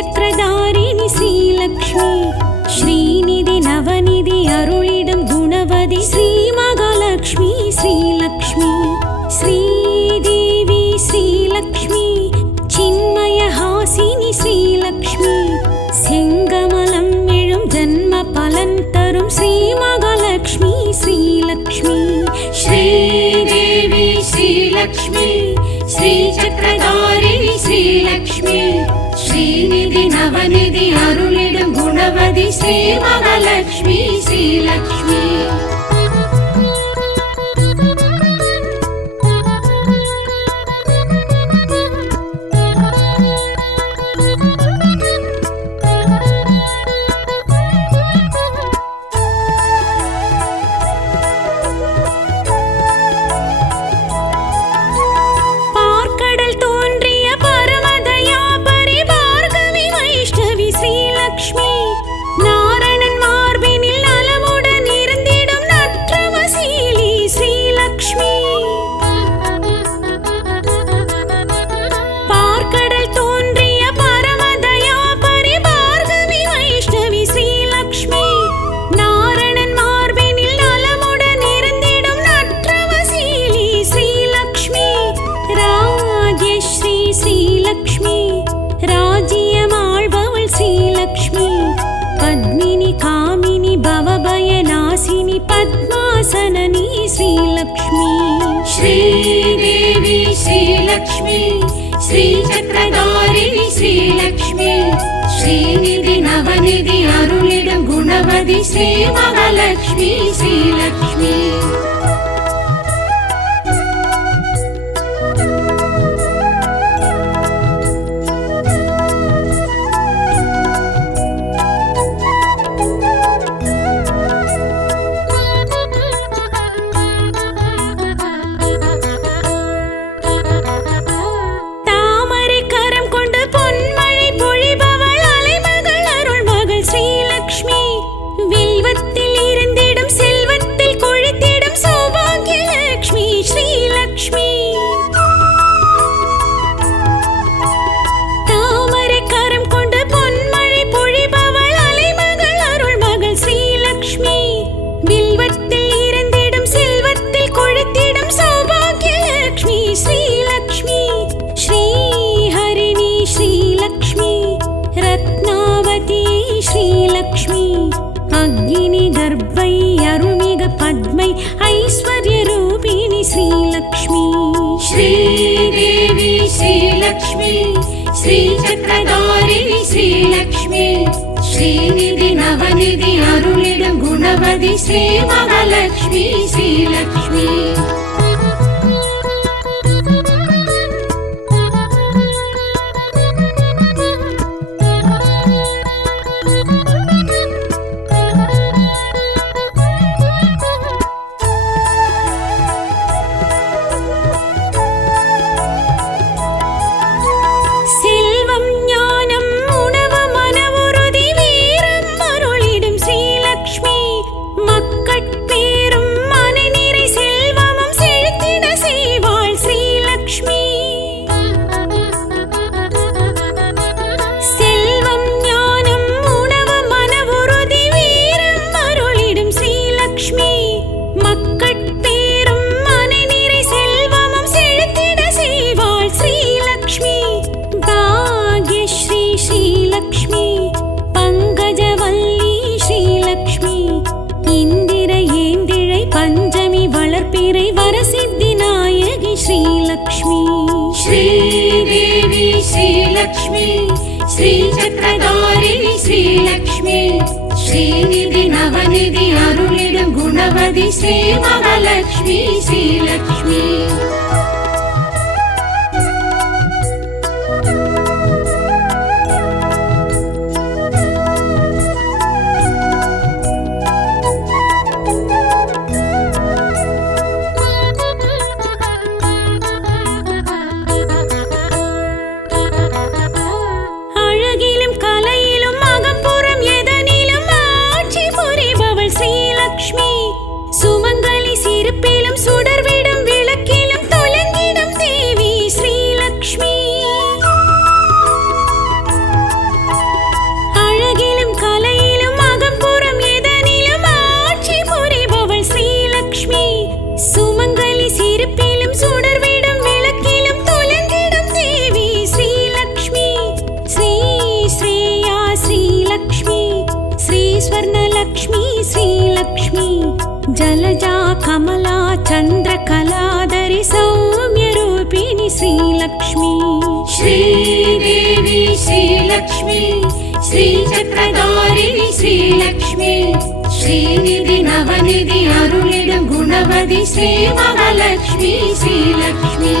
श्रीचक्रधारिणि श्रीलक्ष्मी श्रीनिधि नवनिधि अरुळिडुम गुणवति श्रीमहालक्ष्मी श्रीलक्ष्मी श्रीदेवी श्रीलक्ष्मी चिन्मयहासिनी श्रीलक्ष्मी सेङ्गमलं एळुम जन्म पलन तरुम श्रीमहालक्ष्मी श्रीलक्ष्मी श्रीदेवी श्रीलक्ष्मी श्रीचक्रधारिणि श्रीलक्ष्मी श्रीनिधि नवनिधि अरुळिडुम गुणवति श्रीमहालक्ष्मी श्रीलक्ष्मी पद्मासननी श्रीलक्ष्मी श्रीदेवी श्रीलक्ष्मी श्रीचक्रधारिणि श्रीलक्ष्मी श्रीनिधि नवनिधि अरुळिडुम गुणवति श्रीमहालक्ष्मी श्रीलक्ष्मी श्रीलक्ष्मी अग्नि गर्भै अरुणिग पद्मै ऐश्वर्यरूपिणी श्रीलक्ष्मी श्रीदेवी श्रीलक्ष्मी श्रीचक्रधारिणि श्रीलक्ष्मी श्रीनिधि नवनिधि अरुळिडुम गुणवति श्रीमहालक्ष्मी श्रीलक्ष्मी श्रीदेवी श्रीलक्ष्मी श्रीचक्रधारिणि श्रीलक्ष्मी श्रीनिधि नवनिधि अरुळिडुम गुणवति श्रीमहालक्ष्मी श्रीलक्ष्मी சுமங்கலி சிரிப்பிலும் சுடர்விடும் விளக்கிலும் गिरिजा कमला चन्द्रकलाधरि सौम्यरूपिणि श्रीलक्ष्मी श्रीदेवी श्रीलक्ष्मी श्रीचक्रधारिणि श्रीलक्ष्मी श्रीनिधि नवनिधि अरुளிடும் गुणवதி श्री महालक्ष्मी श्रीलक्ष्मी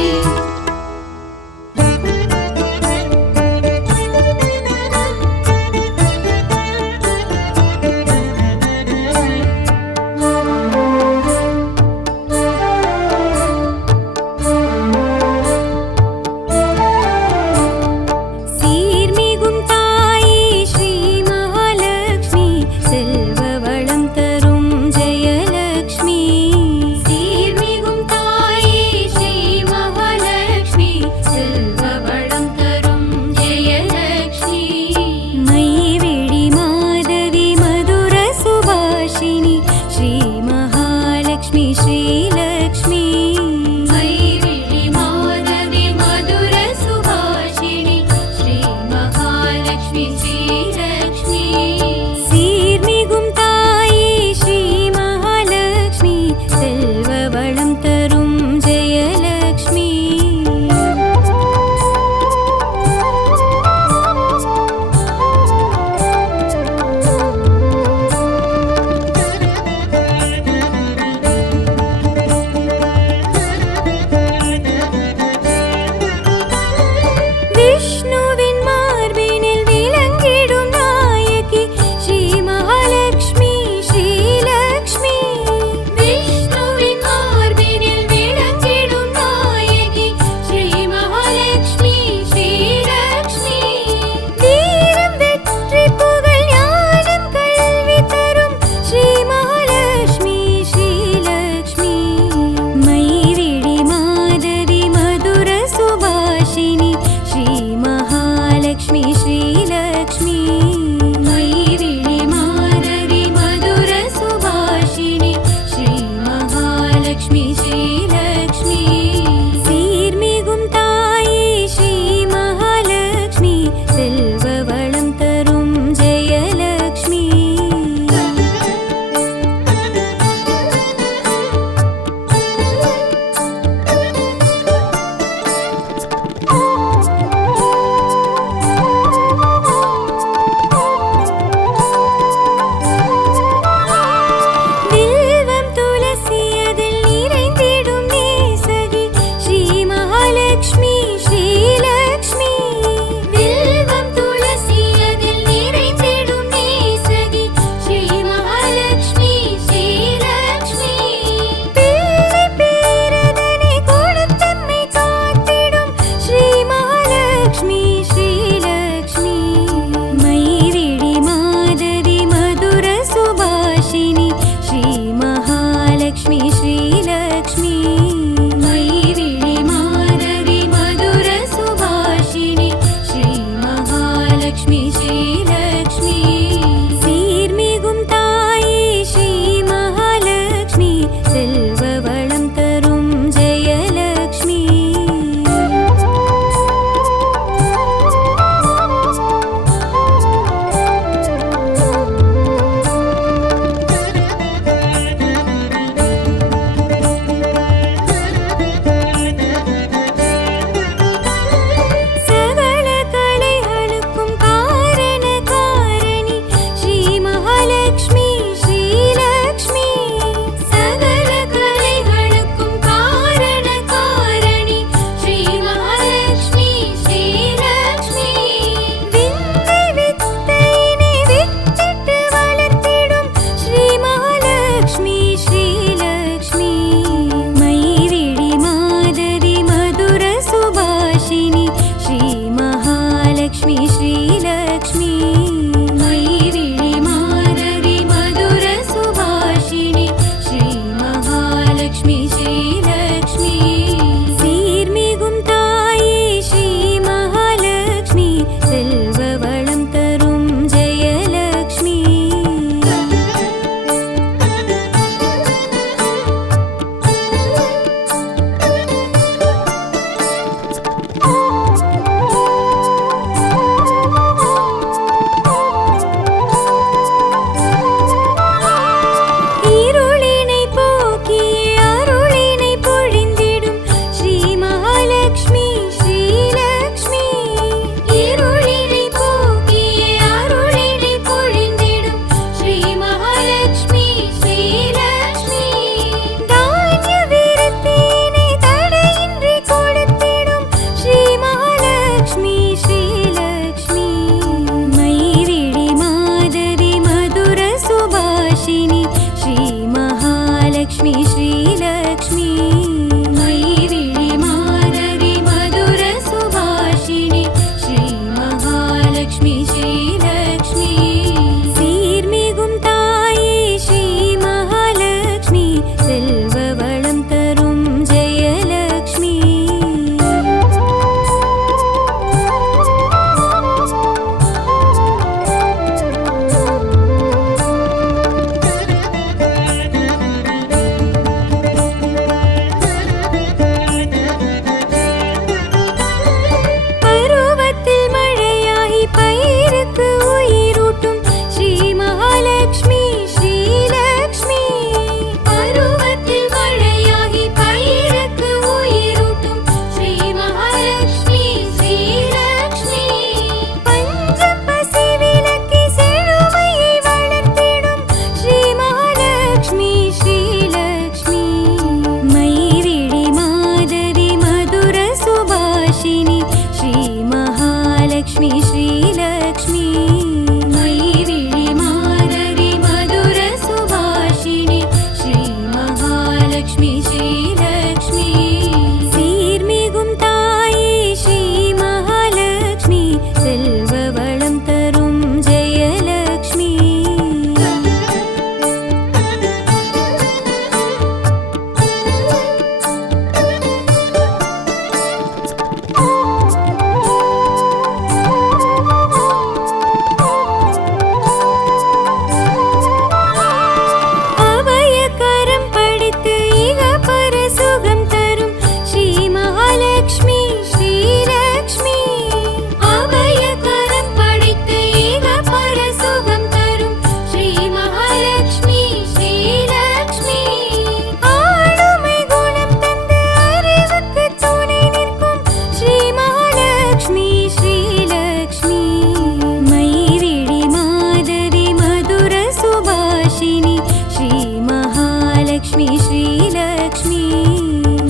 श्रीलक्ष्मी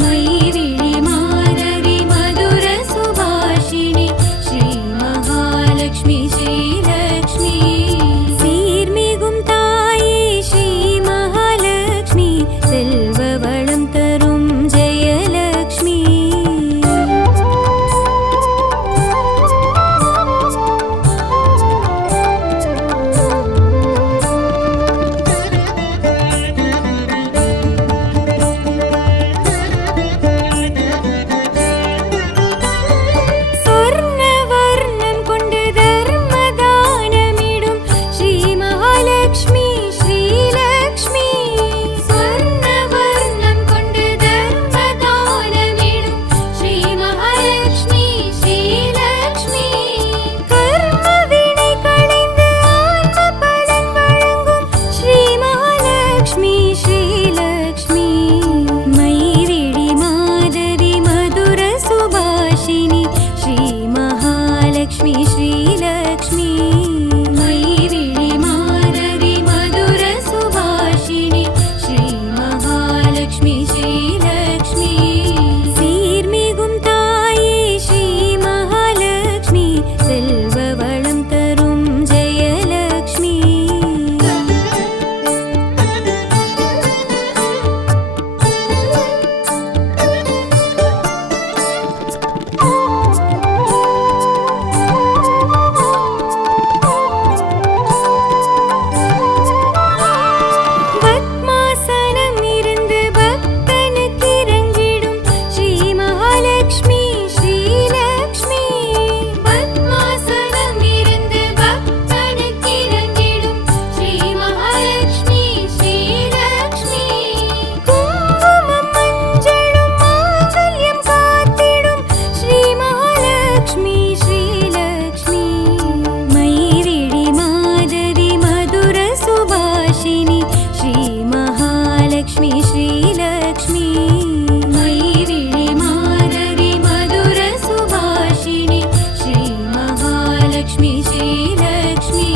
मयिविळि माधवी मधुर सुभाषिणि श्रीमहालक्ष्मी श्रीलक्ष्मी சீர்மிகும் தாயே ஸ்ரீ மகாலட்சுமி செல்வ வளம் தரும் ஜெயலக்ஷ்மி சொர்ண வர்ணம் கொண்டு தர்மதானமிடும் ஸ்ரீ மகாலட்சுமி ஸ்ரீலக்ஷ்மி स्वर्णवर्णं कोण्डु धर्मदानमिडुं श्रीमहालक्ष्मी श्रीलक्ष्मी கர்ம வினை களைந்து ஆன்ம பலன் வழங்கும் ஸ்ரீ மகாலட்சுமி ஸ்ரீலக்ஷ்மி மயிரிழி மாதவி மதுர சுபாஷினி ஸ்ரீ மகாலட்சுமி ஸ்ரீலக்ஷ்மி मयिविळि माधवी मधुर सुभाषिणि श्रीमहालक्ष्मी श्रीलक्ष्मी சீர்மிகும் தாயே ஸ்ரீ மகாலட்சுமி செல்வ வளம் தரும் ஜெயலக்ஷ்மி பத்மாசனம் இருந்து பக்தனுக்கு இறங்கிடும் ஸ்ரீ மகாலட்சுமி ஸ்ரீலக்ஷ்மி पद्मासनं इरुंदु भक्तनुक्कु इरंगिडुम श्रीमहालक्ष्मी श्रीलक्ष्मी குங்குமம் மஞ்சளும் மாங்கல்யம் காத்திடும் ஸ்ரீ மகாலட்சுமி ஸ்ரீலக்ஷ்மி மயிரிழி மாதவி மதுர சுபாஷினி ஸ்ரீ மகாலட்சுமி ஸ்ரீலக்ஷ்மி मयिविळि माधवी मधुर सुभाषिणि श्रीमहालक्ष्मी श्रीलक्ष्मी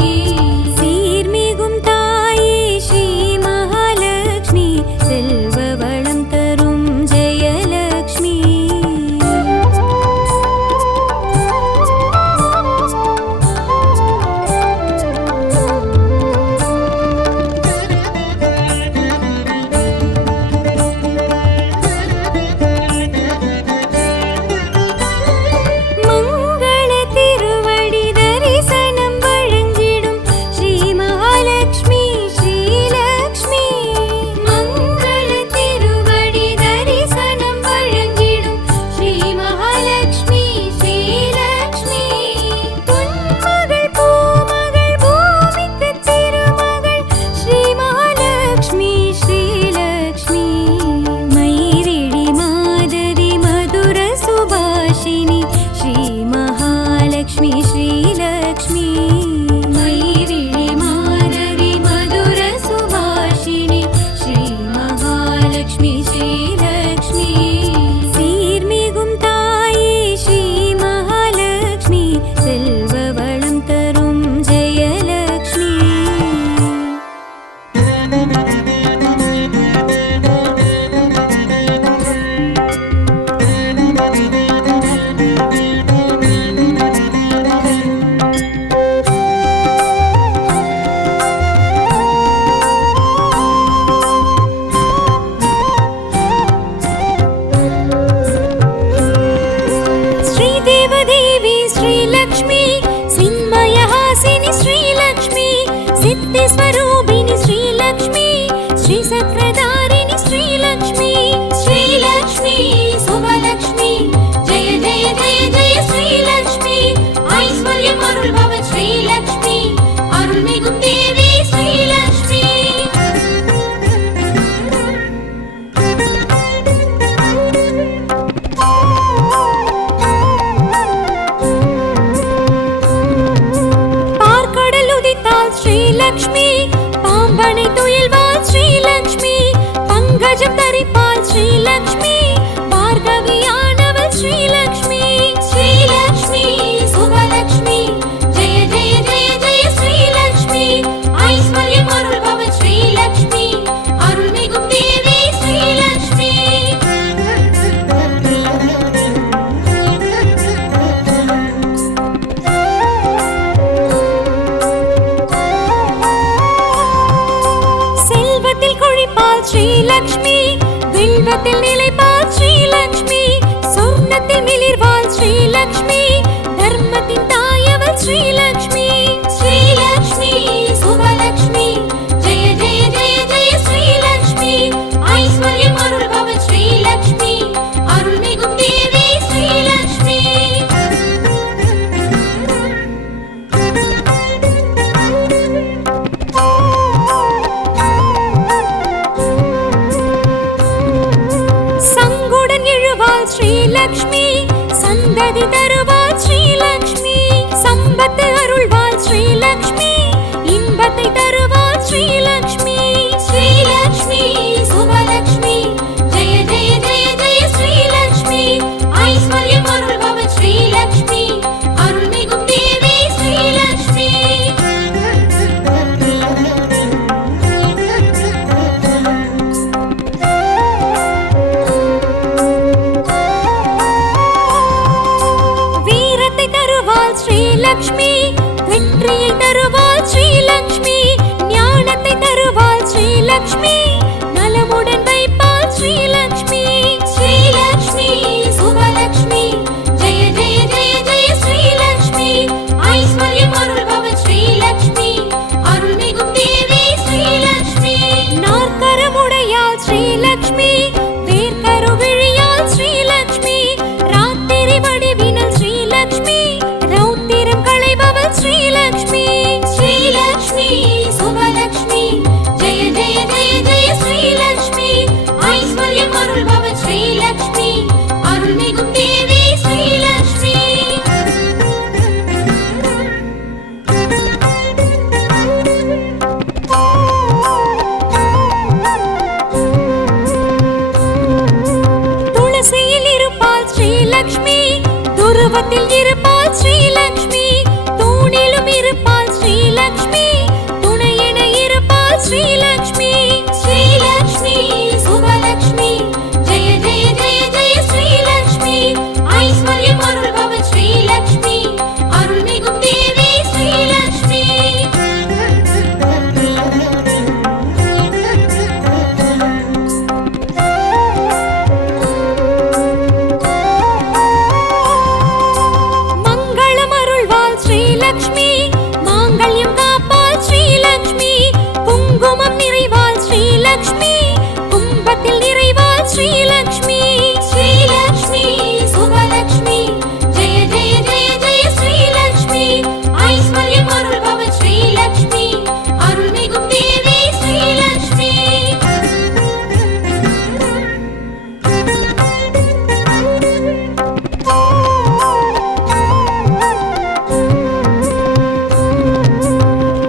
சீர்மிகும் தாயே ஸ்ரீ மகாலட்சுமி செல்வ வளம் தரும் ஜெயலக்ஷ்மி மங்கள திருவடி தரிசனம் வழங்கிடும் ஸ்ரீ மகாலட்சுமி ஸ்ரீலக்ஷ்மி मङ्गल तिरुवडि दर्शनं वळङ्गिडुं श्रीमहालक्ष्मी श्रीलक्ष्मी பொன்மகள் பூமகள் பூமிக்கு திருமகள் ஸ்ரீ மகாலட்சுமி ஸ்ரீலக்ஷ்மி மயிரிழி மாதவி மதுர சுபாஷினி ஸ்ரீ மகாலட்சுமி ஸ்ரீலக்ஷ்மி मयिविळि माधवी मधुर सुभाषिणि श्रीमहालक्ष्मी श्रीलक्ष्मी சீர்மிகும் தாயே ஸ்ரீ மகாலட்சுமி செல்வ வளம் தரும் ஜெயலக்ஷ்மி श्रीदेवदेवी श्रीलक्ष्मी सिन्मयहासिनि श्रीलक्ष्मी सिद्धिस्वरूपिणि श्रीलक्ष्मी श्रीचक्रधारिणि श्रीलक्ष्मी श्रीलक्ष्मी शुभलक्ष्मी जय जय जय जय श्रीलक्ष्मी ऐश्वर्यमरुள் भव श्रीलक्ष्मी अरुள்मिகும் देवी श्रीलक्ष्मी பார்க்கடல் உதித்தாள் ஸ்ரீலக்ஷ்மி பாம்பனை துயில்வாள் ஸ்ரீலக்ஷ்மி பங்கஜம் தரிப்பாள் ஸ்ரீலக்ஷ்மி பார்கவியானவள் ஸ்ரீலக்ஷ்மி श्रीलक्ष्मी शुभलक्ष्मी जय जय जय जय श्रीलक्ष्मी ऐश्वर्यमरुள் भव श्रीलक्ष्मी अरुள்मिகும் देवी தங்கத்தில் நிலைப்பார் ஸ்ரீலக்ஷ்மி, சொர்ணத்தில் மிளிர்வாள் ஸ்ரீலக்ஷ்மி, தர்மத்தின் தாயவள் ஸ்ரீலக்ஷ்மி. ஸ்ரீலக்ஷ்மி சுபலக்ஷ்மி ஜெய ஜெய ஜெய ஜெய ஸ்ரீலக்ஷ்மி, ஐஸ்வர்யம் அருள்பவள் ஸ்ரீலக்ஷ்மி, அருள்மிகும் தேவி ஸ்ரீலக்ஷ்மி. சங்குடன் எழுவாள் ஸ்ரீலக்ஷ்மி, சந்ததி தருவாள் ஸ்ரீலக்ஷ்மி, சம்பத்து அருள்வாள் ஸ்ரீலக்ஷ்மி, இன்பத்தை தருவாள் ஸ்ரீலக்ஷ்மி. ஸ்ரீலக்ஷ்மி சுபலக்ஷ்மி ஜெய ஜெய ஜெய ஜெய ஸ்ரீலக்ஷ்மி, ஐஸ்வர்யம் அருள்பவள் ஸ்ரீலக்ஷ்மி, அருள்மிகும் தேவி ஸ்ரீலக்ஷ்மி. வீரத்தை தருவாள் ஸ்ரீலக்ஷ்மி, வெற்றியை தருவாள் ஸ்ரீலக்ஷ்மி, ஞானத்தை தருவாள் ஸ்ரீலக்ஷ்மி, நலமுடன் வைப்பாள் ஸ்ரீலக்ஷ்மி. ஸ்ரீலக்ஷ்மி சுபலக்ஷ்மி ஜெய ஜெய ஜெய ஜெய ஸ்ரீலக்ஷ்மி, ஐஸ்வர்யம் அருள்பவள் ஸ்ரீலக்ஷ்மி, அருள்மிகும் தேவி ஸ்ரீலக்ஷ்மி. நாற்கரமுடையாள் ஸ்ரீலக்ஷ்மி, வேர்க்கருவிழியாள் ஸ்ரீலக்ஷ்மி, ராத்திரி வடிவினல் ஸ்ரீலக்ஷ்மி, ரௌத்திரம் களைபவள் ஸ்ரீலக்ஷ்மி. ஸ்ரீலக்ஷ்மி சுபலக்ஷ்மி ஜெய ஜெய ஜெய ஜெய ஸ்ரீலக்ஷ்மி, ஐஸ்வர்யம் அருள்பவள் ஸ்ரீலக்ஷ்மி, அருள்மிகும் தேவி ஸ்ரீலக்ஷ்மி. துளசியில் இருப்பாள் ஸ்ரீலக்ஷ்மி, துருவத்தில் இருப்பாள் ஸ்ரீலக்ஷ்மி, தூணிலும் இருப்பாள் ஸ்ரீலக்ஷ்மி, துணையென இருப்பாள் ஸ்ரீலக்ஷ்மி. ஸ்ரீலக்ஷ்மி சுபலக்ஷ்மி ஜெய ஜெய ஜெய ஜெய ஸ்ரீலக்ஷ்மி, ஐஸ்வர்யம் அருள்பவள் ஸ்ரீலக்ஷ்மி, அருள்மிகும் தேவி ஸ்ரீலக்ஷ்மி. மங்களம் அருள்வாள் ஸ்ரீலக்ஷ்மி, மாங்கல்யம் காப்பாள் ஸ்ரீலக்ஷ்மி, குங்குமம் நிறைவாள் ஸ்ரீலக்ஷ்மி, கும்பத்தில் நிறைவாள் ஸ்ரீலக்ஷ்மி. ஸ்ரீலக்ஷ்மி சுபலக்ஷ்மி ஜெய ஜெய ஜெய ஜெய ஸ்ரீலக்ஷ்மி, ஐஸ்வர்யம் அருள்பவள் ஸ்ரீலக்ஷ்மி, அருள்மிகும் தேவி ஸ்ரீலக்ஷ்மி.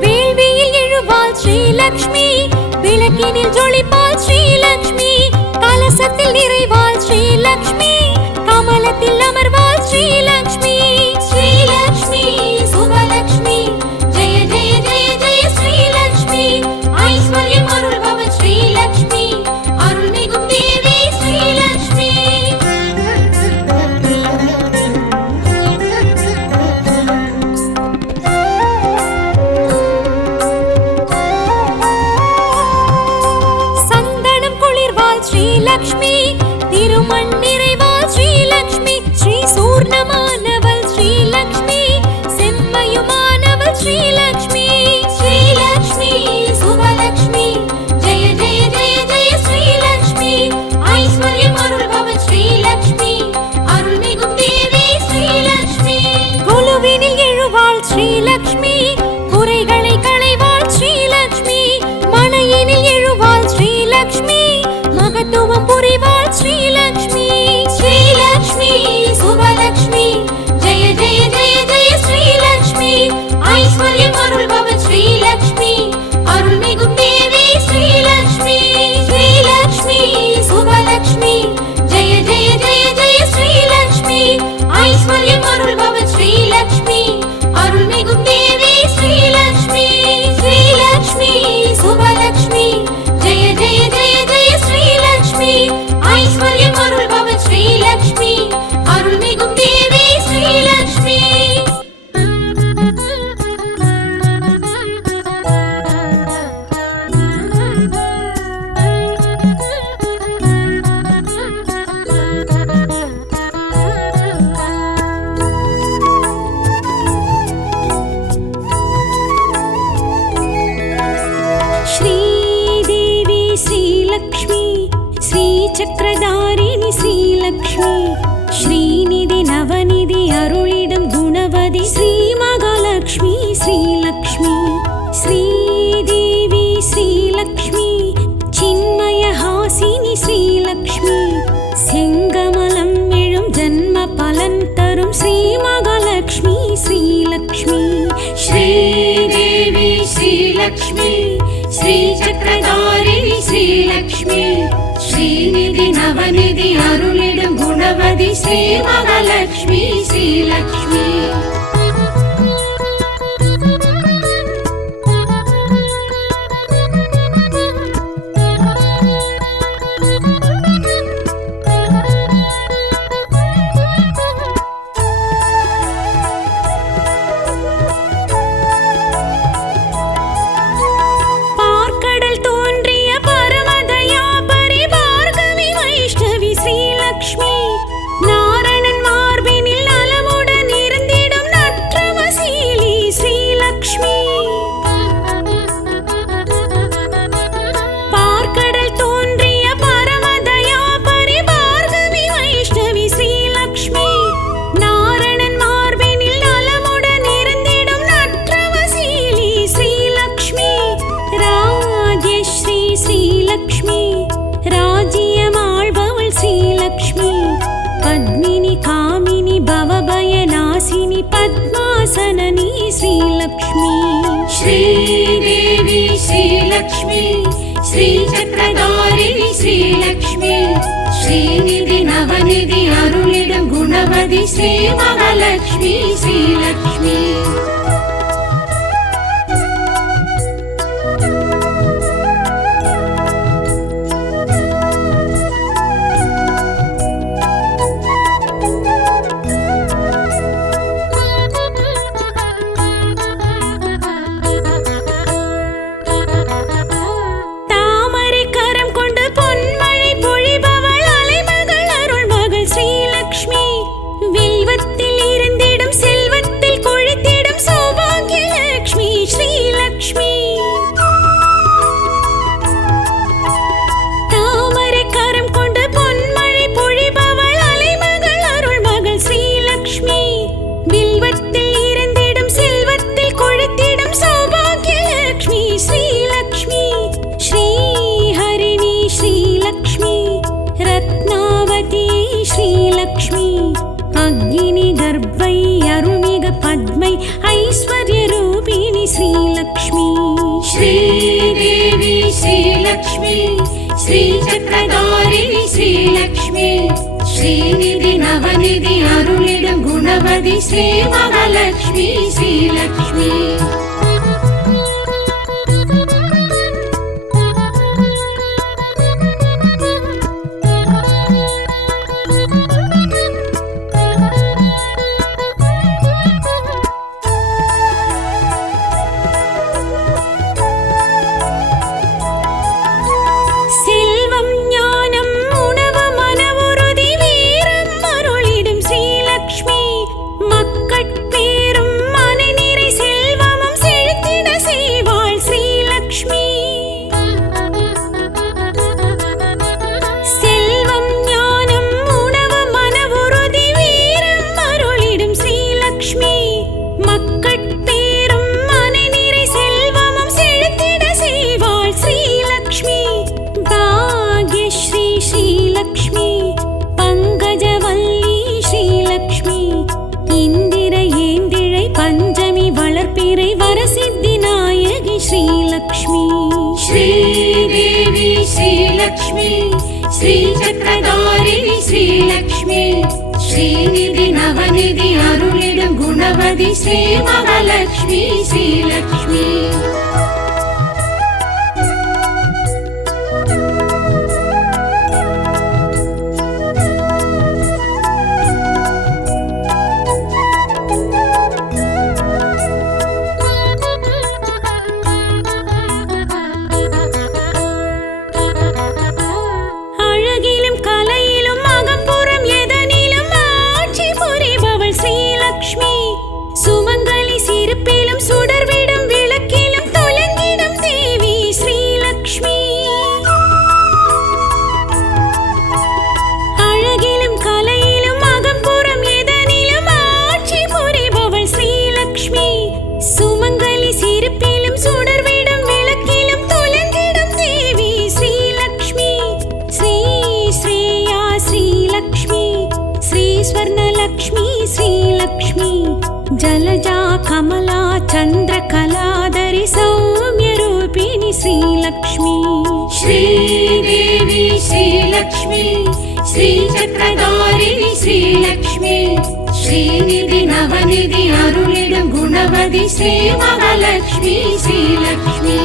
வேள்வியில் எழுவாள் ஸ்ரீலக்ஷ்மி, விளக்கினில் ஜொலிப்பாள் ஸ்ரீலக்ஷ்மி, கலசத்தில் நிறைவாள் ஸ்ரீலக்ஷ்மி, கமலத்தில் அமர்வாள் ஸ்ரீலக்ஷ்மி. ஸ்ரீலக்ஷ்மி சுபலக்ஷ்மி ஜெய ஜெய ஜெய ஜெய ஸ்ரீலக்ஷ்மி, ஐஸ்வர்யம் அருள்பவள் ஸ்ரீலக்ஷ்மி, அருள்மிகும் தேவி ஸ்ரீலக்ஷ்மி. சந்தனம் குளிர்வாள் ஸ்ரீலக்ஷ்மி, திருமண் நிறைவாள் ஸ்ரீலக்ஷ்மி, ஸ்ரீ சூர்ணமானவள் ஸ்ரீலக்ஷ்மி, செம்மையுமானவள் ஸ்ரீலக்ஷ்மி. ஸ்ரீலக்ஷ்மி சுபலக்ஷ்மி ஜெய ஜெய ஜெய ஜெய ஸ்ரீலக்ஷ்மி, ஐஸ்வர்யம் அருள்பவள் ஸ்ரீலக்ஷ்மி, அருள்மிகும் தேவி ஸ்ரீலக்ஷ்மி. குழுவினில் எழுவாள் ஸ்ரீலக்ஷ்மி, குறைகளை களைவாள் ஸ்ரீலக்ஷ்மி, மனையினில் எழுவாள் ஸ்ரீலக்ஷ்மி, மகத்துவம் புரிவாள் ஸ்ரீலக்ஷ்மி. ஸ்ரீலக்ஷ்மி சுபலக்ஷ்மி ஜெய ஜெய ஜெய ஜெய ஸ்ரீலக்ஷ்மி, ஐஸ்வர்யம் அருள்பவள் ஸ்ரீலக்ஷ்மி, அருள்மிகும் தேவி ஸ்ரீலக்ஷ்மி. ஸ்ரீலக்ஷ்மி சுபலக்ஷ்மி ஜெய ஜெய ஜெய ஜெய ஸ்ரீலக்ஷ்மி, ஐஸ்வர்யம் அருள்பவள் ஸ்ரீலக்ஷ்மி, அருள்மிகும் தேவி ஸ்ரீலக்ஷ்மி. ஸ்ரீலக்ஷ்மி சுபலக்ஷ்மி ஜெய ஜெய ஜெய ஜெய ஸ்ரீலக்ஷ்மி, ஐஸ்வர்யம் சக்கரதாரிணி ஸ்ரீலக்ஷ்மி ஸ்ரீநிதி நவநிதி அருளிடும் குணவதி ஸ்ரீ மகாலட்சுமி ஸ்ரீலக்ஷ்மி ஸ்ரீதேவி ஸ்ரீலக்ஷ்மி சின்மய ஹாசினி ஸ்ரீலக்ஷ்மி செங்கமலம் எழும் ஜன்ம பலன் தரும் ஸ்ரீ மகாலட்சுமி ஸ்ரீலக்ஷ்மி श्रीदेवी श्रीलक्ष्मी श्रीचक्रधारिणी श्रीलक्ष्मी श्रीनिधि नवनिधि अरुளிடும் गुणवதி श्री महालक्ष्मी श्रीलक्ष्मी पद्मासननी श्रीलक्ष्मी श्रीदेवी श्रीलक्ष्मी श्रीचक्रधारिणी श्रीलक्ष्मी श्रीनिधि नवनिधि अरुளிடும் गुणवதி श्री महालक्ष्मी श्रीलक्ष्मी श्रीदेवी श्रीलक्ष्मी श्रीचक्रधारिणी श्रीलक्ष्मी श्रीनिधि नवनिधि अरुளிடும் गुणवதி श्री महालक्ष्मी श्रीलक्ष्मी श्रीदेवी श्रीलक्ष्मी श्रीचक्रधारिणी श्रीलक्ष्मी श्रीनिधि नवनिधि अरुளிடும் गुणवதி श्री महालक्ष्मी श्रीलक्ष्मी சுமங்கலி சிரிப்பிலும் சுடர்விடும் விளக்கிலும் स्वर्णलक्ष्मी श्रीलक्ष्मी जलजा कमला चन्द्रकलाधरि सौम्यरूपिणि श्रीलक्ष्मी श्रीदेवी श्रीलक्ष्मी श्रीचक्रधारिणि श्रीलक्ष्मी श्रीनिधि नवनिधि अरुளிடும் गुणवதி श्रीमहालक्ष्मी श्रीलक्ष्मी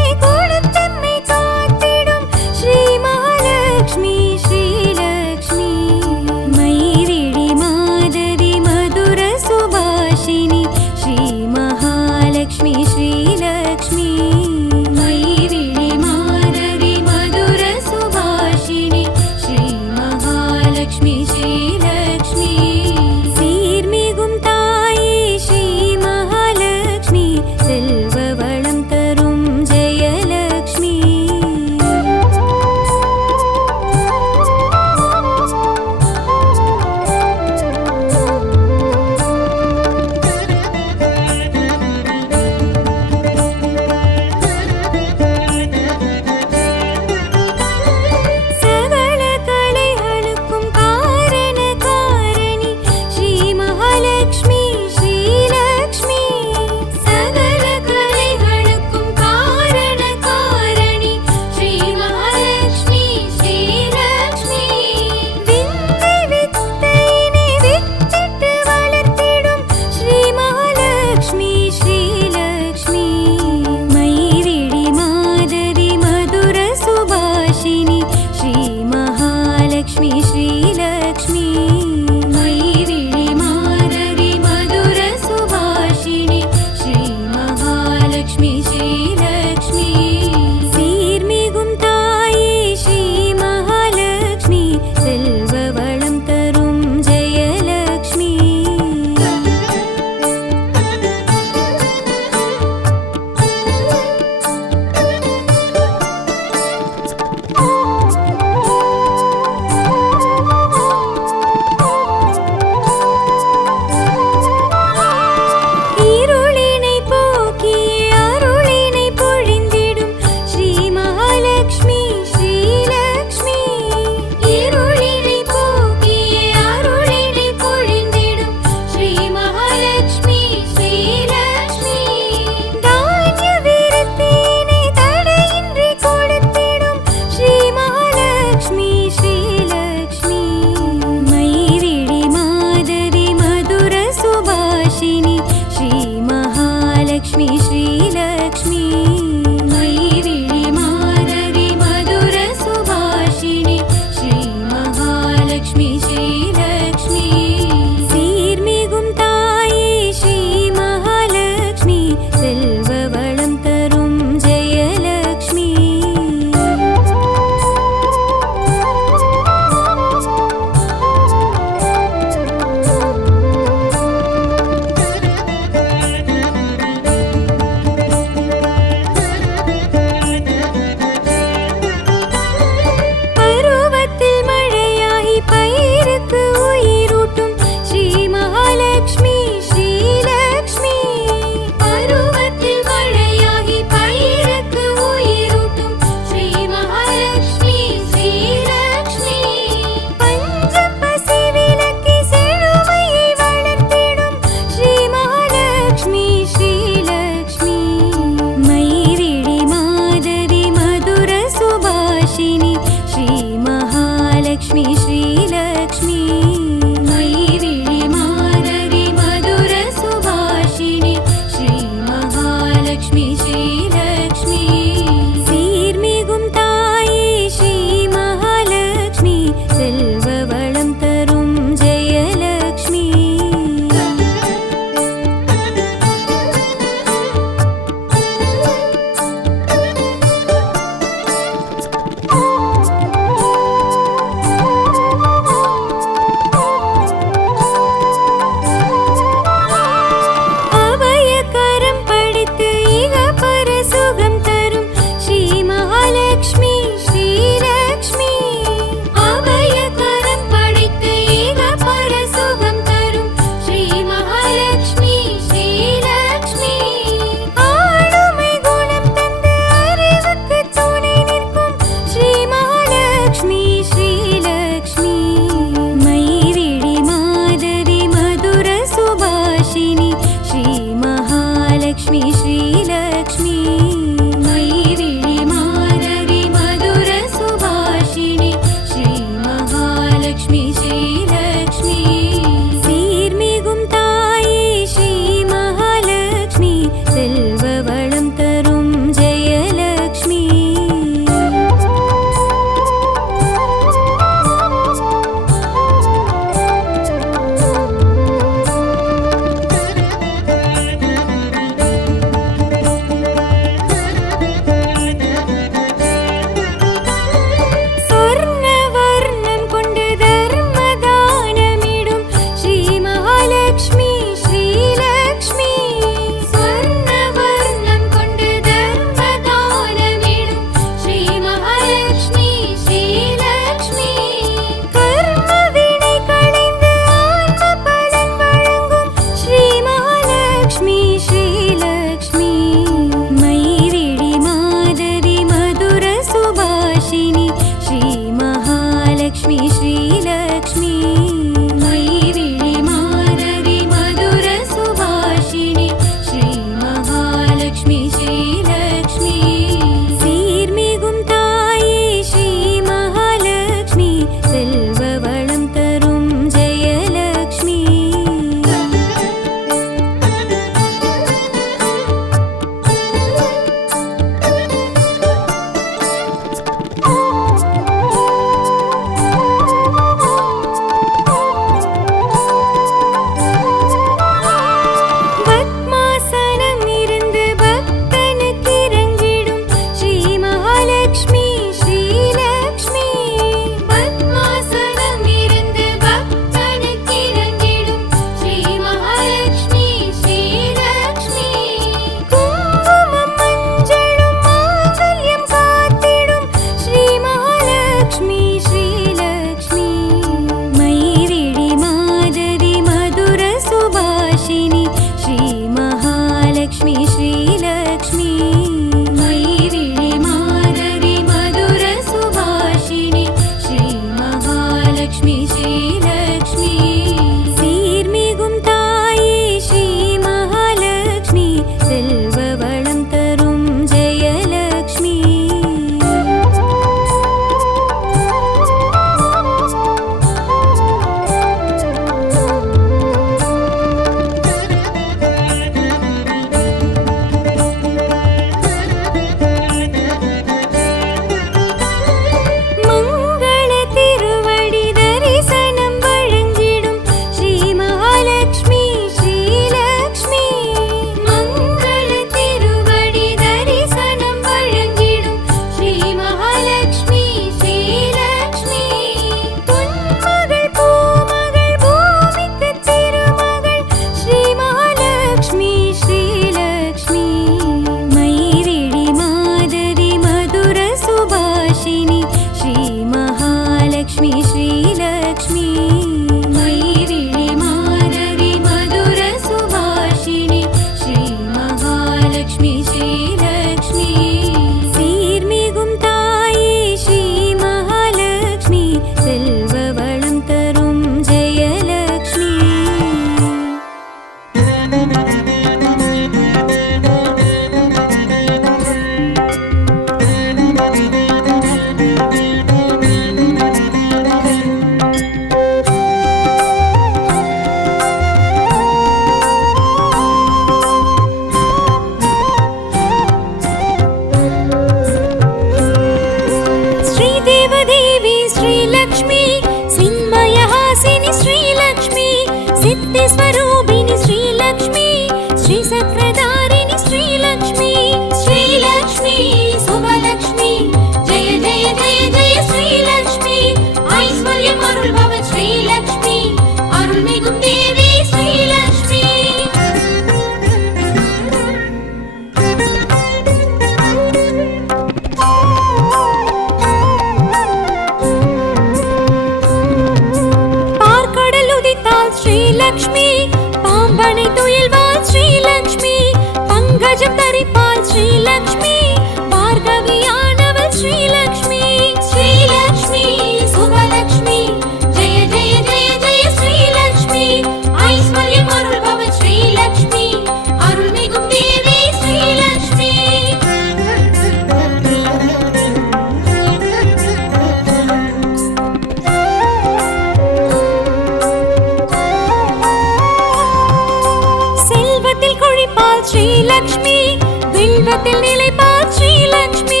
தர்மத்தில் நிலைப்பார் ஸ்ரீலக்ஷ்மி,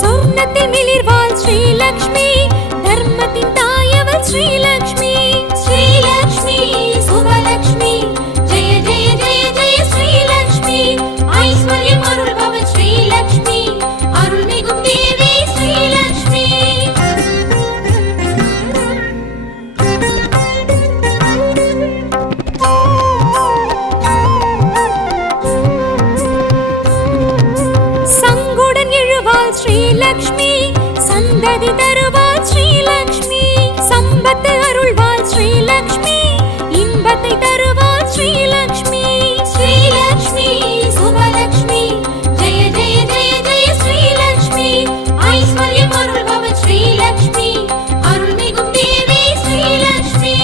சொர்ணத்தில் மிளிர்வாள் ஸ்ரீலக்ஷ்மி, தர்மத்தின் தாயவள் ஸ்ரீலக்ஷ்மி. ஸ்ரீலக்ஷ்மி சுபலக்ஷ்மி ஜெய ஜெய ஜெய ஜெய ஸ்ரீலக்ஷ்மி, ஐஸ்வர்யம் அருள்பவள் ஸ்ரீலக்ஷ்மி, அருள்மிகும் தேவி ஸ்ரீலக்ஷ்மி. சங்குடன் எழுவாள் ஸ்ரீலக்ஷ்மி, சந்ததி தருவாள் ஸ்ரீலக்ஷ்மி, சம்பத்து அருள்வாள் ஸ்ரீலக்ஷ்மி, இன்பத்தை தருவாள் ஸ்ரீலக்ஷ்மி. ஸ்ரீலக்ஷ்மி சுபலக்ஷ்மி ஜெய ஜெய ஜெய ஜெய ஸ்ரீலக்ஷ்மி, ஐஸ்வர்யம் அருள்பவள் ஸ்ரீலக்ஷ்மி, அருள்மிகும் தேவி ஸ்ரீலக்ஷ்மி.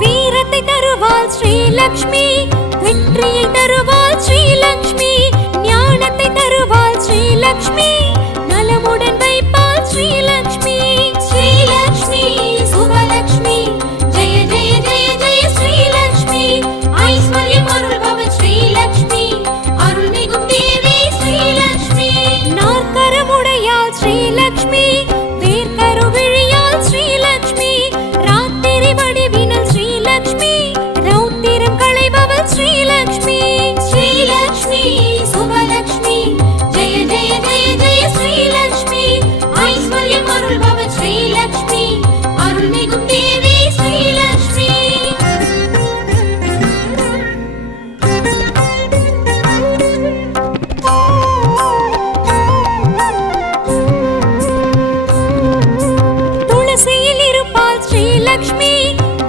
வீரத்தை தருவாள் ஸ்ரீலக்ஷ்மி, வெற்றியை தருவாள் ஸ்ரீலக்ஷ்மி, ஞானத்தை தருவாள் ஸ்ரீலக்ஷ்மி, நலமுடன் வைப்பாள் ஸ்ரீலக்ஷ்மி. ஸ்ரீலக்ஷ்மி சுபலக்ஷ்மி ஜெய ஜெய ஜெய ஜெய ஸ்ரீலக்ஷ்மி, ஐஸ்வர்யம் அருள்பவள் ஸ்ரீலக்ஷ்மி, அருள்மிகும் தேவி ஸ்ரீலக்ஷ்மி. நாற்கரமுடையாள் ஸ்ரீலக்ஷ்மி, வேர்க்கருவிழியாள் ஸ்ரீலக்ஷ்மி, ராத்திரி வடிவினல் ஸ்ரீலக்ஷ்மி, ரௌத்திரம் களைபவள் ஸ்ரீலக்ஷ்மி. ஸ்ரீலக்ஷ்மி சுபலக்ஷ்மி ஜெய ஜெய ஜெய ஜெய ஸ்ரீலக்ஷ்மி, ஐஸ்வர்யம் அருள்பவள் ஸ்ரீலக்ஷ்மி, அருள்மிகும் தேவி ஸ்ரீலக்ஷ்மி. துளசியில் இருப்பாள் ஸ்ரீலக்ஷ்மி,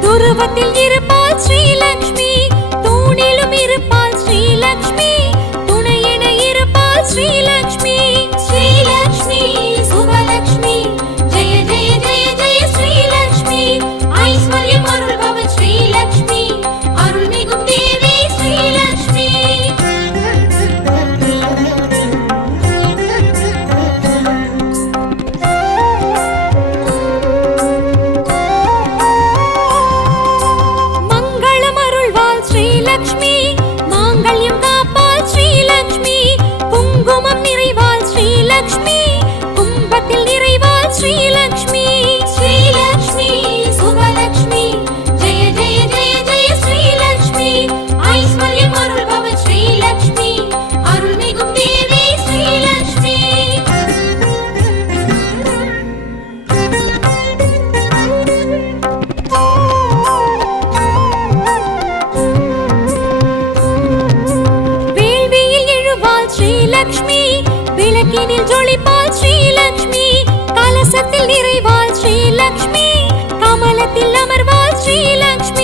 துருவத்தில் இருப்பாள் ஸ்ரீலக்ஷ்மி, தூணிலும் இருப்பாள் ஸ்ரீலக்ஷ்மி, துணையென இருப்பாள் ஸ்ரீலக்ஷ்மி. ஸ்ரீலக்ஷ்மி சுபலக்ஷ்மி ஜெய ஜெய ஜெய ஜெய ஸ்ரீலக்ஷ்மி, ஐஸ்வர்யம் அருள்பவள் ஸ்ரீலக்ஷ்மி, அருள்மிகும் தேவி ஸ்ரீலக்ஷ்மி. மங்களம் அருள்வாள் ஸ்ரீலக்ஷ்மி, மாங்கல்யம் காப்பாள் ஸ்ரீலக்ஷ்மி, குங்குமம் நிறைவாள் ஸ்ரீலக்ஷ்மி, கும்பத்தில் நிறைவாள் ஸ்ரீலக்ஷ்மி. ஸ்ரீலக்ஷ்மி சுபலக்ஷ்மி ஜெய ஜெய ஜெய ஜெய ஸ்ரீலக்ஷ்மி, ஐஸ்வர்யம் அருள்பவள் ஸ்ரீலக்ஷ்மி, அருள்மிகும் தேவி ஸ்ரீலக்ஷ்மி. வேள்வியில் எழுவாள் ஸ்ரீலக்ஷ்மி, விளக்கினில் ஜொலிப்பாள் ஸ்ரீலக்ஷ்மி, கலசத்தில் நிறைவாள் ஸ்ரீலக்ஷ்மி, கமலத்தில் அமர்வாள் ஸ்ரீலக்ஷ்மி.